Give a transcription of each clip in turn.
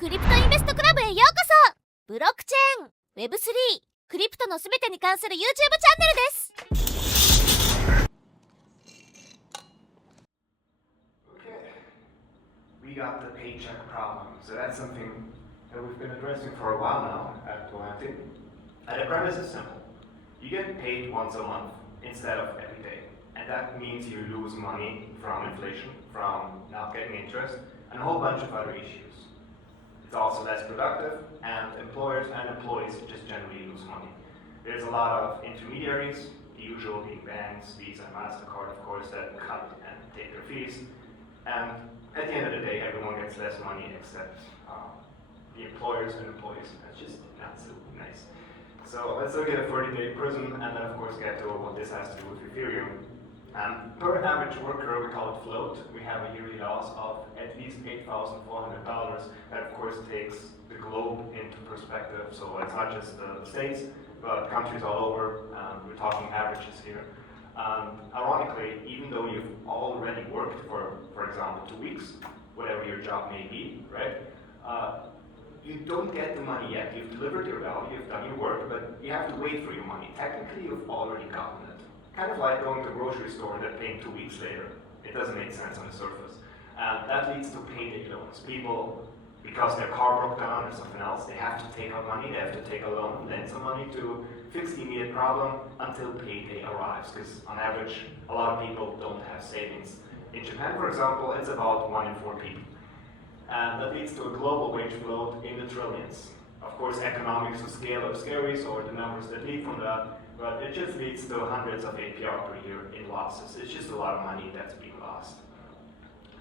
クリプトインベストクラブへようこそ。ブロックチェーン、Web3、クリプトのすべてに関する YouTube チャンネルです。We got the paycheck problem. So that's something that we've been addressing for a while now at Volante. And the premise is simple. You get paid once a month instead of every day. And that means you lose money from inflation, from not getting interest, and a whole bunch of other issues. It's also less productive, and employers and employees just generally lose money. There's a lot of intermediaries, the usual being banks, Visa, MasterCard, of course, that cut and take their fees. And at the end of the day, everyone gets less money except the employers and employees. That's just not so nice. So let's look at a 30-day prism, and then of course get to what this has to do with Ethereum. Per average worker, we call it float, we have a yearly loss of at least $8,400. That of course takes the globe into perspective, so it's not just the states, but countries all over. We're talking averages here. Ironically, even though you've already worked for example, 2 weeks, whatever your job may be, right? You don't get the money yet. You've delivered your value, you've done your work, but you have to wait for your money. Technically, you've already gotten it. Kind of like going to a grocery store and then paying 2 weeks later. It doesn't make sense on the surface. That leads to payday loans. People, because their car broke down or something else, they have to take out money, they have to take a loan, lend some money to fix the immediate problem until payday arrives, because on average, a lot of people don't have savings. In Japan, for example, it's about 1 in 4 people. And that leads to a global wage float in the trillions. Of course, economics of scale are scary, so are the numbers that lead from that, but it just leads to hundreds of APR per year in losses. It's just a lot of money that's being lost.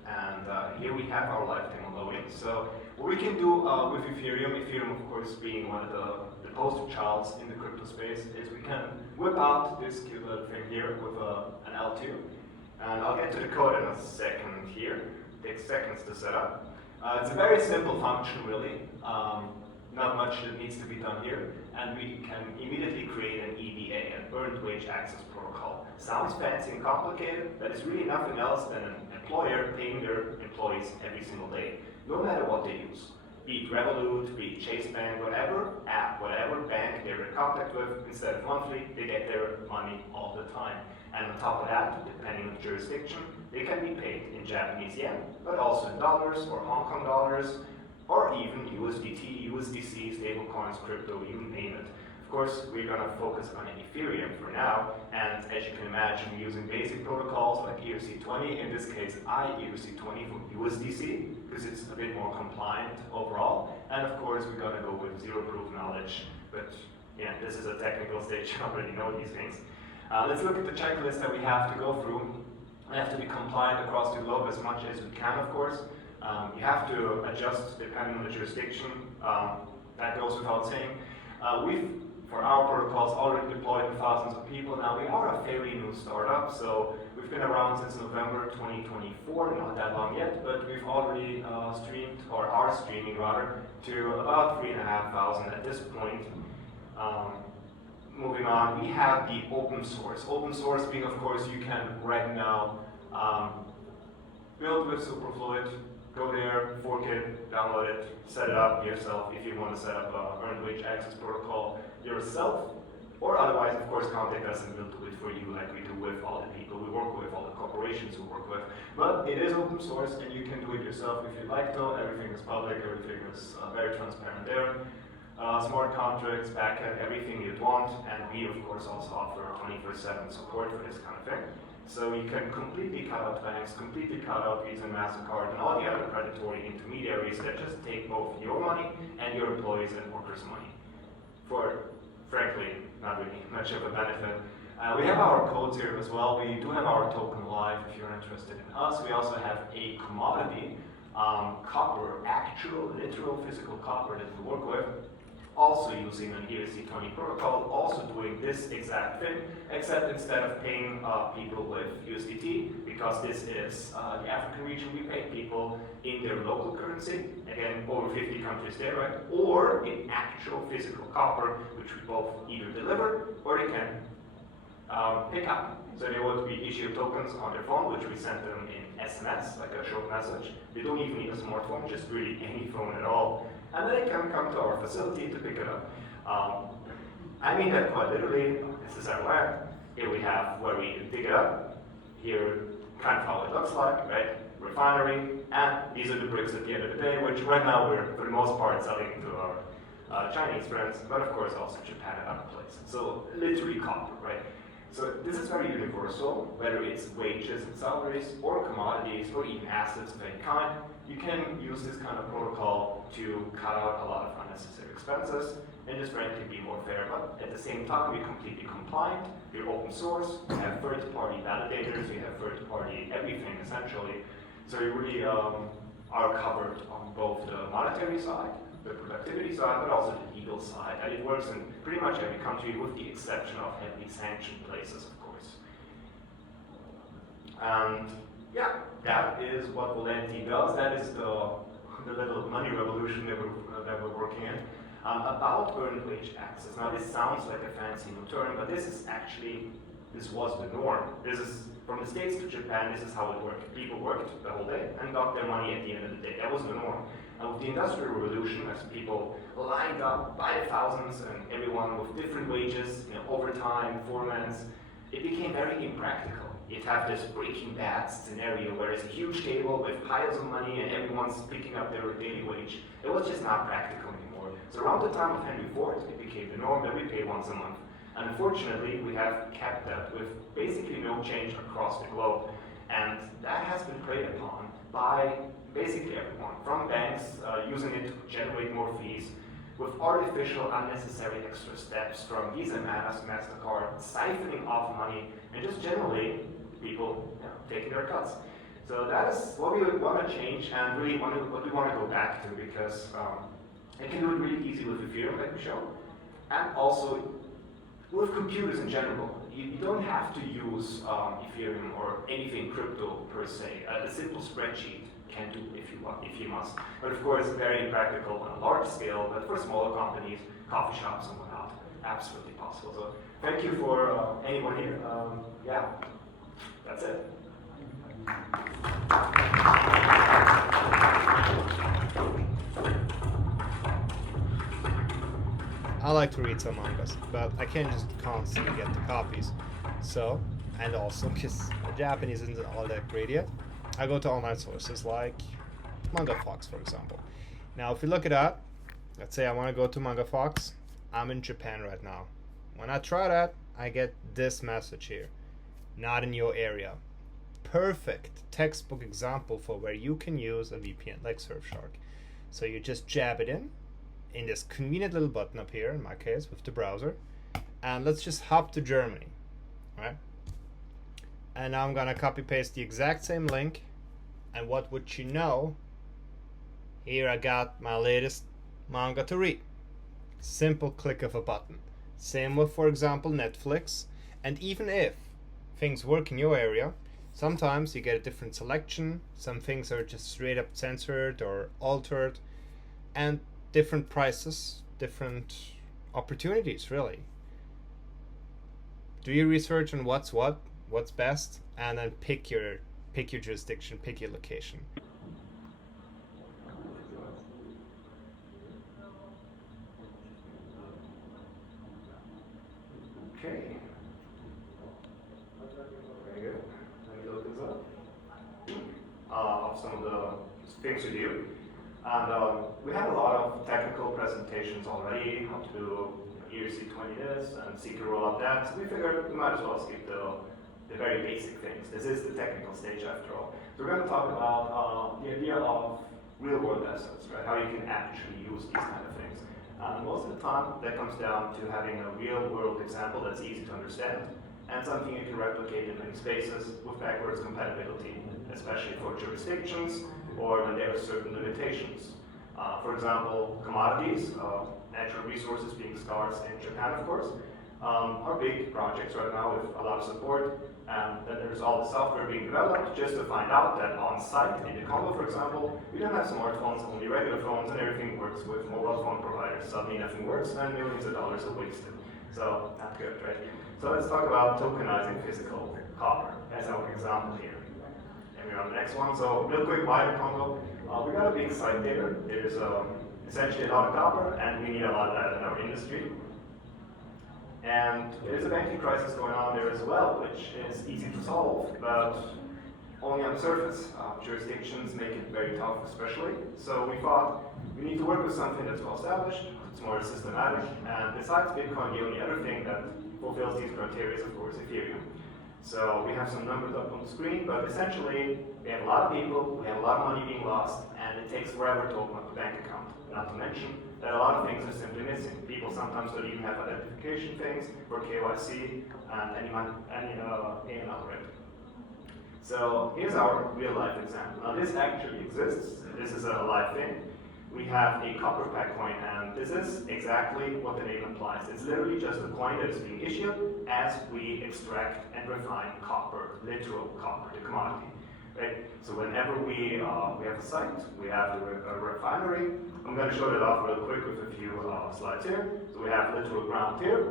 And here we have our lifetime loading. So what we can do with Ethereum of course being one of the poster childs in the crypto space, is we can whip out this cute little thing here with an L2. And I'll get to the code in a second here. It takes seconds to set up. It's a very simple function really. Not much that needs to be done here, and we can immediately create an EWA, an Earned Wage Access Protocol. Sounds fancy and complicated, but it's really nothing else than an employer paying their employees every single day, no matter what they use. Be it Revolut, be it Chase Bank, whatever app, whatever bank they're in contact with, instead of monthly, they get their money all the time. And on top of that, depending on the jurisdiction, they can be paid in Japanese yen, but also in dollars or Hong Kong dollars, or even USDT, USDC, stablecoins, crypto, you name it. Of course, we're going to focus on Ethereum for now, and as you can imagine, using basic protocols like ERC20, in this case ERC20 for USDC, because it's a bit more compliant overall, and of course we're going to go with zero proof knowledge, but yeah, this is a technical stage, you already know these things. Let's look at the checklist that we have to go through. We have to be compliant across the globe as much as we can, of course. You have to adjust depending on the jurisdiction. That goes without saying. We've, for our protocols, already deployed to thousands of people. Now, we are a fairly new startup, so we've been around since November 2024, not that long yet, but we've already streamed, or are streaming rather, to about 3,500 at this point. Moving on, we have the open source. Open source being, of course, you can right now build with Superfluid, go there, fork it, download it, set it up yourself if you want to set up an Earned Wage Access Protocol yourself, or otherwise, of course, contact us and we'll do it for you like we do with all the people we work with, all the corporations we work with. But it is open source and you can do it yourself if you'd like to. Everything is public, everything is very transparent there. Smart contracts, backend, everything you'd want, and we of course also offer 24/7 support for this kind of thing. So you can completely cut out banks, completely cut out Visa and MasterCard and all the other predatory intermediaries that just take both your money and your employees and workers' money for, frankly, not really much of a benefit. We have our codes here as well. We do have our token live if you're interested in us. We also have a commodity, copper, actual, literal, physical copper that we work with. Also using an ERC20 protocol, also doing this exact thing, except instead of paying people with USDT, because this is the African region, we pay people in their local currency, again, over 50 countries there, right? Or in actual physical copper, which we both either deliver or they can pick up. So they would be issued tokens on their phone, which we send them in SMS, like a short message. They don't even need a smartphone, just really any phone at all. and they can come to our facility to pick it up. I mean that quite literally. This is our lab. Here we have where we dig it up. Here, kind of how it looks like, right? Refinery, and these are the bricks at the end of the day, which right now we're, for the most part, selling to our Chinese friends, but of course also Japan and other places. So literally copper, right? So this is very universal, whether it's wages and salaries, or commodities, or even assets of any kind. You can use this kind of protocol to cut out a lot of unnecessary expenses and just frankly be more fair. But at the same time, you're completely compliant, you're open source, you have third-party validators, you have third-party everything essentially. So you really are covered on both the monetary side, the productivity side, but also the legal side. And it works in pretty much every country with the exception of heavily sanctioned places, of course. And yeah, that is what Volante does. That is the little money revolution that we're working in. About earned wage access. Now this sounds like a fancy new term, but this was the norm. This is, from the States to Japan, this is how it worked. People worked the whole day and got their money at the end of the day. That was the norm. And with the Industrial Revolution, as people lined up by the thousands and everyone with different wages, overtime, foremans, it became very impractical. You'd have this Breaking Bad scenario where it's a huge table with piles of money and everyone's picking up their daily wage. It was just not practical anymore. So around the time of Henry Ford, it became the norm that we pay once a month. And unfortunately, we have kept that with basically no change across the globe. And that has been preyed upon by basically everyone, from banks using it to generate more fees, with artificial, unnecessary extra steps from Visa, MasterCard, siphoning off money, and just generally people taking their cuts. So that is what we want to change, and really what we want to go back to, because it can do it really easy with Ethereum, like we showed, and also with computers in general. You don't have to use Ethereum or anything crypto per se. A simple spreadsheet can do if you must. But of course, very impractical on a large scale, but for smaller companies, coffee shops and whatnot, absolutely possible. So thank you for anyone here. Yeah, that's it. I like to read some mangas, but I can't just constantly get the copies. So, and also because the Japanese isn't all that great yet, I go to online sources like Manga Fox, for example. Now, if you look it up, let's say I want to go to Manga Fox, I'm in Japan right now. When I try that, I get this message here: not in your area. Perfect textbook example for where you can use a VPN like Surfshark. So you just jab it in this convenient little button up here, in my case with the browser, and let's just hop to Germany, right? And now I'm gonna copy paste the exact same link, and what would you know, here I got my latest manga to read. Simple click of a button. Same with, for example, Netflix. And even if things work in your area, sometimes you get a different selection. Some things are just straight up censored or altered, and different prices, different opportunities, really. Do your research on what's best, and then pick your jurisdiction, pick your location. Okay. Very good. Let me look this up. Of some of the things we do. And we have a lot of technical presentations already, how to do ERC20 this and ZK-rollup that. So we figured we might as well skip the very basic things. This is the technical stage after all. So we're going to talk about the idea of real-world assets, right? How you can actually use these kind of things. Most of the time, that comes down to having a real-world example that's easy to understand, and something you can replicate in many spaces with backwards compatibility, especially for jurisdictions or when there are certain limitations. For example, commodities, natural resources being scarce in Japan, of course, are big projects right now with a lot of support. And then there's all the software being developed just to find out that on site in the Congo, for example, we don't have smartphones, only regular phones, and everything works with mobile phone providers. Suddenly nothing works, and millions of dollars are wasted. So, not good, right? So let's talk about tokenizing physical copper as our example here. And we're on the next one. So real quick, why the Congo? We got a big site there. There's essentially a lot of copper, and we need a lot of that in our industry. And there's a banking crisis going on there as well, which is easy to solve, but only on the surface. Jurisdictions make it very tough, especially. So we thought we need to work with something that's well established, it's more systematic, and besides Bitcoin, the only other thing that fulfills these criteria is, of course, Ethereum. So we have some numbers up on the screen, but essentially, we have a lot of people, we have a lot of money being lost, and it takes forever to open up a bank account. Not to mention that a lot of things are simply missing. People sometimes don't even have identification things for KYC and any AML, right? So here's our real life example. Now this actually exists. This is a live thing. We have a copper pack coin, and this is exactly what the name implies. It's literally just a coin that is being issued as we extract and refine copper, literal copper, the commodity. Right? So whenever we have a site, we have a refinery. I'm going to show that off real quick with a few slides here. So we have literal ground here,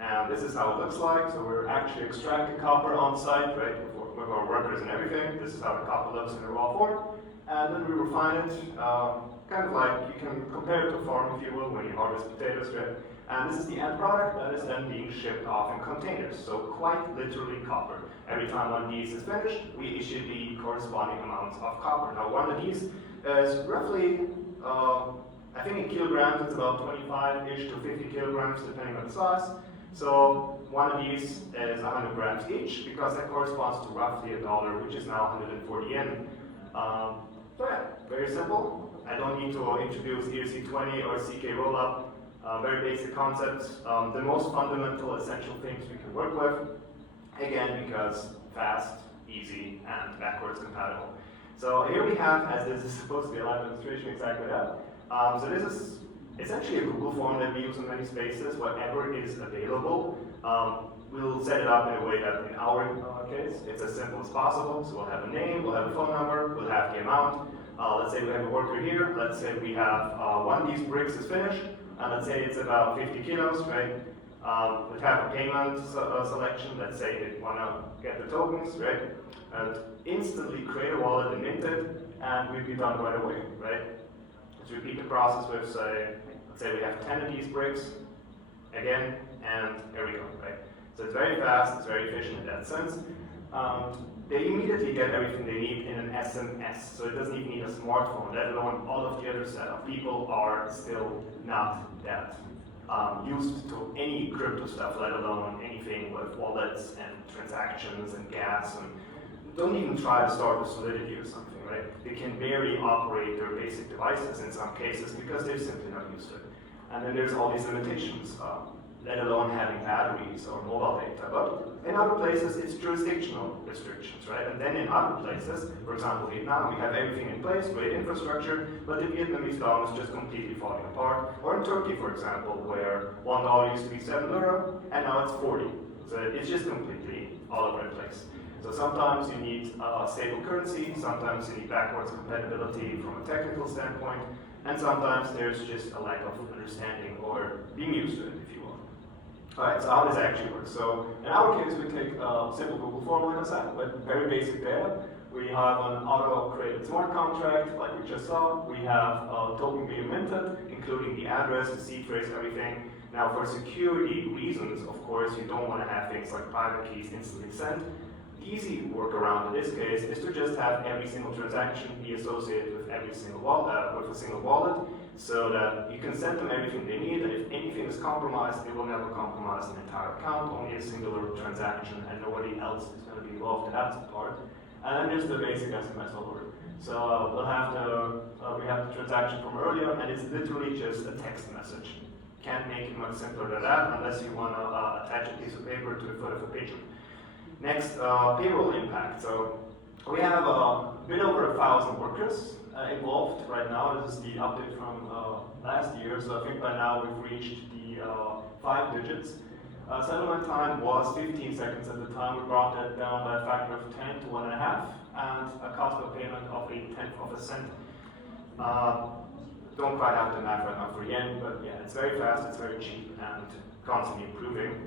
and this is how it looks like. So we're actually extracting copper on site, right, with our workers and everything. This is how the copper looks in a raw form, and then we refine it, kind of like you can compare it to a farm, if you will, when you harvest potatoes, right? And this is the end product that is then being shipped off in containers. So quite literally copper. Every time one of these is finished, we issue the corresponding amounts of copper. Now one of these is roughly, I think in kilograms it's about 25-ish to 50 kilograms depending on the size. So one of these is 100 grams each because that corresponds to roughly $1, which is now 140 yen. So yeah, very simple. I don't need to introduce ERC20 or ZK-rollup. Very basic concepts. The most fundamental, essential things we can work with. Again, because fast, easy, and backwards compatible. So here we have, as this is supposed to be a live demonstration, exactly that. So this is essentially a Google form that we use in many spaces. Whatever is available, we'll set it up in a way that in our case, it's as simple as possible. So we'll have a name, we'll have a phone number, we'll have the amount. Let's say we have a worker here. Let's say we have one of these bricks is finished, and let's say it's about 50 kilos, right? We'd have a payment selection. Let's say they want to get the tokens, right? And instantly create a wallet and mint it, and we'd be done right away, right? Let's repeat the process with, let's say we have 10 of these bricks, again, and there we go, right? So it's very fast, it's very efficient in that sense. They immediately get everything they need in an SMS, so it doesn't even need a smartphone, let alone all of the other setup. People are still not that used to any crypto stuff, let alone anything with wallets and transactions and gas, and don't even try to start with Solidity or something, right? They can barely operate their basic devices in some cases because they're simply not used to it. And then there's all these limitations, let alone having batteries or mobile data. But in other places, it's jurisdictional restrictions, right? And then in other places, for example, Vietnam, we have everything in place, great infrastructure, but the Vietnamese dong is just completely falling apart. Or in Turkey, for example, where $1 used to be 7 euro, and now it's 40. So it's just completely all over the place. So sometimes you need stable currency, sometimes you need backwards compatibility from a technical standpoint, and sometimes there's just a lack of understanding or being used to it, if you will. Alright, so how does it actually work? So in our case, we take a simple Google form, like I said, with very basic data. We have an auto-created smart contract, like we just saw. We have a token being minted, including the address, the seed phrase, everything. Now, for security reasons, of course, you don't want to have things like private keys instantly sent. The easy workaround in this case is to just have every single transaction be associated with every single wallet, with a single wallet, so that you can send them everything they need, and if anything is compromised, it will never compromise an entire account, only a singular transaction, and nobody else is going to be involved in that part. And then there's the basic SMS over. So we have the transaction from earlier, and it's literally just a text message. Can't make it much simpler than that unless you want to attach a piece of paper to the foot of a pigeon. Next, payroll impact. So we have a bit over 1,000 workers involved right now. This is the update from last year. So I think by now we've reached the 5 digits. Settlement time was 15 seconds at the time. We brought that down by a factor of 10 to 1.5, and a cost of payment of 1/10 of a cent. Don't quite have the math right now for yen, but yeah, it's very fast, it's very cheap, and constantly improving.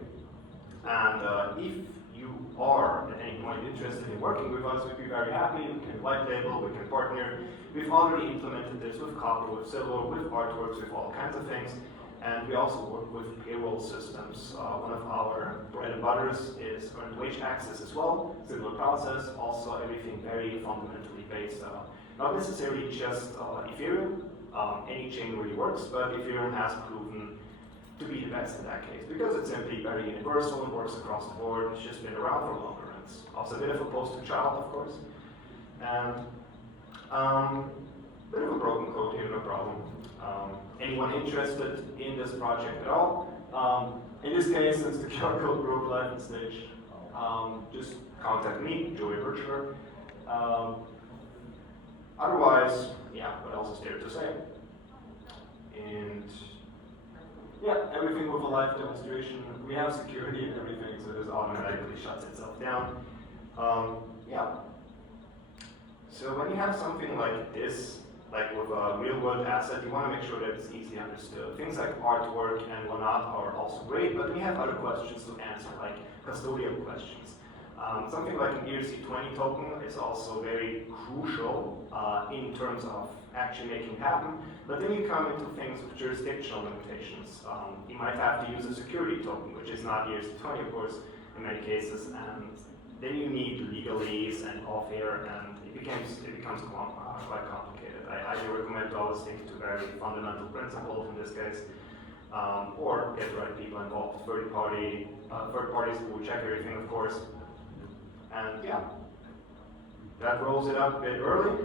And if you are at any point interested in working with us, we'd be very happy. We can white label, we can partner. We've already implemented this with copper, with silver, with artworks, with all kinds of things. And we also work with payroll systems. One of our bread and butters is earned wage access as well. Similar process, also everything very fundamentally based, not necessarily just Ethereum. Any chain really works, but Ethereum has proven to be the best in that case because it's simply very universal and works across the board. It's just been around for longer. It's also a bit of a poster child, of course. And bit of a broken code here, no problem. Anyone interested in this project at all? In this case, since the QR code broke live on stage, just contact me, Joey Bertschler. Otherwise, yeah, what else is there to say? And yeah, everything with a live demonstration. We have security and everything, so this automatically shuts itself down. Yeah. So when you have something like this, like with a real-world asset, you want to make sure that it's easily understood. Things like artwork and whatnot are also great, but we have other questions to answer, like custodial questions. Something like an ERC20 token is also very crucial in terms of actually making it happen, but then you come into things with jurisdictional limitations. You might have to use a security token, which is not ERC20, of course, in many cases, and then you need legalese and off-air, and it becomes quite complicated. I highly recommend to always stick to very fundamental principles in this case, or get the right people involved, third parties who check everything, of course. And yeah, that rolls it up a bit early.